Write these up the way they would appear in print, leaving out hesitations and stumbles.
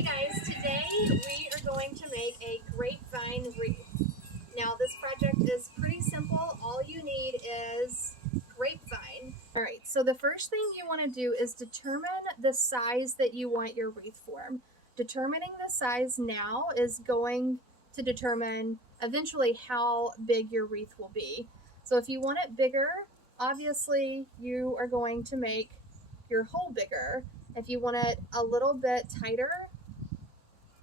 Hi guys, today we are going to make a grapevine wreath. Now this project is pretty simple. All you need is grapevine. Alright, so the first thing you want to do is determine the size that you want your wreath form. Determining the size now is going to determine eventually how big your wreath will be. So if you want it bigger, obviously you are going to make your hole bigger. If you want it a little bit tighter,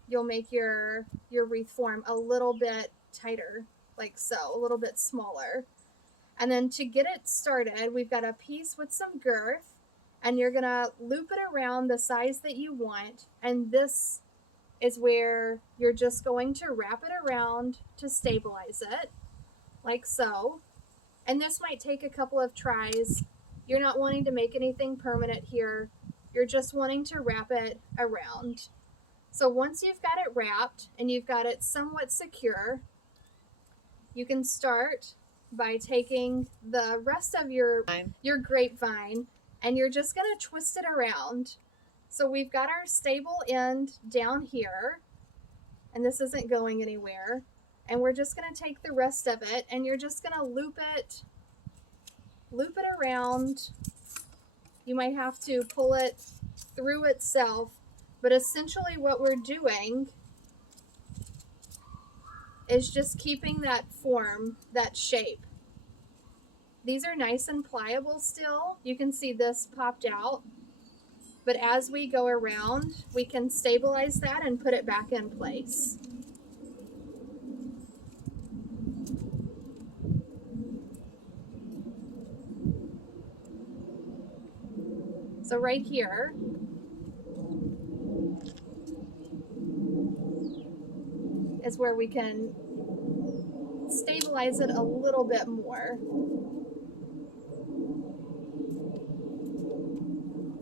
you'll make your wreath form a little bit tighter, like so, a little bit smaller. And then to get it started, we've got a piece with some girth, and you're gonna loop it around the size that you want, and this is where you're just going to wrap it around to stabilize it, like so. And this might take a couple of tries. You're not wanting to make anything permanent here. You're just wanting to wrap it around. So once you've got it wrapped and you've got it somewhat secure, you can start by taking the rest of your grapevine and you're just going to twist it around. So we've got our stable end down here, and this isn't going anywhere. And we're just going to take the rest of it and you're just going to loop it around. You might have to pull it through itself, but essentially what we're doing is just keeping that form, that shape. These are nice and pliable still. You can see this popped out, but as we go around, we can stabilize that and put it back in place. So right here, is where we can stabilize it a little bit more.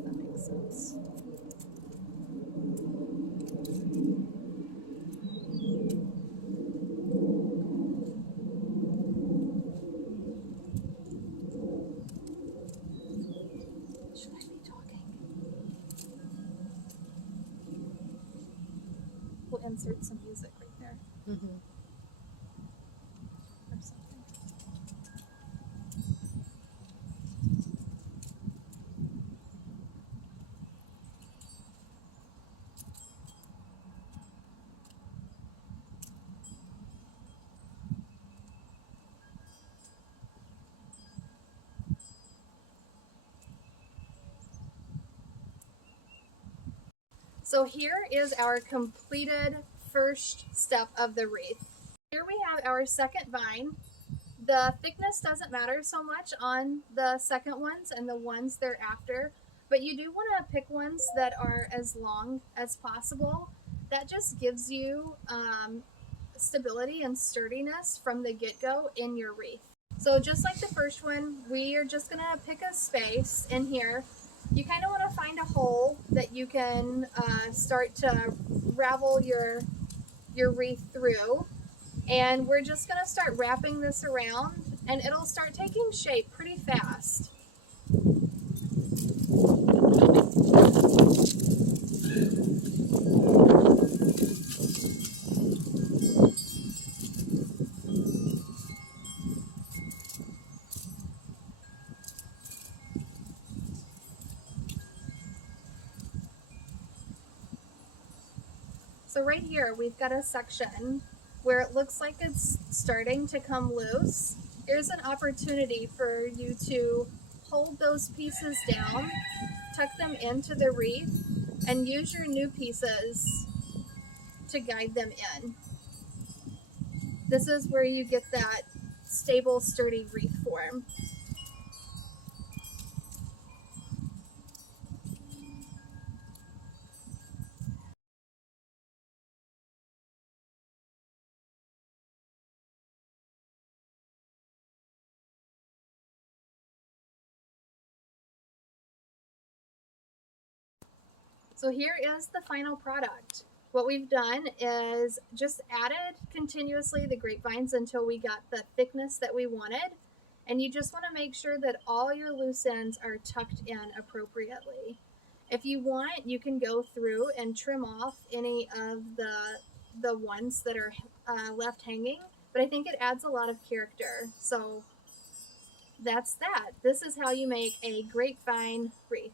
That makes sense. Should I be talking? We'll insert some music right there. Mm-hmm. Or something. So here is our completed first step of the wreath. Here we have our second vine. The thickness doesn't matter so much on the second ones and the ones thereafter, but you do want to pick ones that are as long as possible. That just gives you stability and sturdiness from the get-go in your wreath. So just like the first one, we are just going to pick a space in here. You kind of want to find a hole that you can start to ravel your wreath through. And we're just going to start wrapping this around, and it'll start taking shape pretty fast. So right here, we've got a section where it looks like it's starting to come loose. Here's an opportunity for you to hold those pieces down, tuck them into the wreath, and use your new pieces to guide them in. This is where you get that stable, sturdy wreath form. So here is the final product. What we've done is just added continuously the grapevines until we got the thickness that we wanted. And you just want to make sure that all your loose ends are tucked in appropriately. If you want, you can go through and trim off any of the ones that are left hanging, but I think it adds a lot of character. So that's that. This is how you make a grapevine wreath.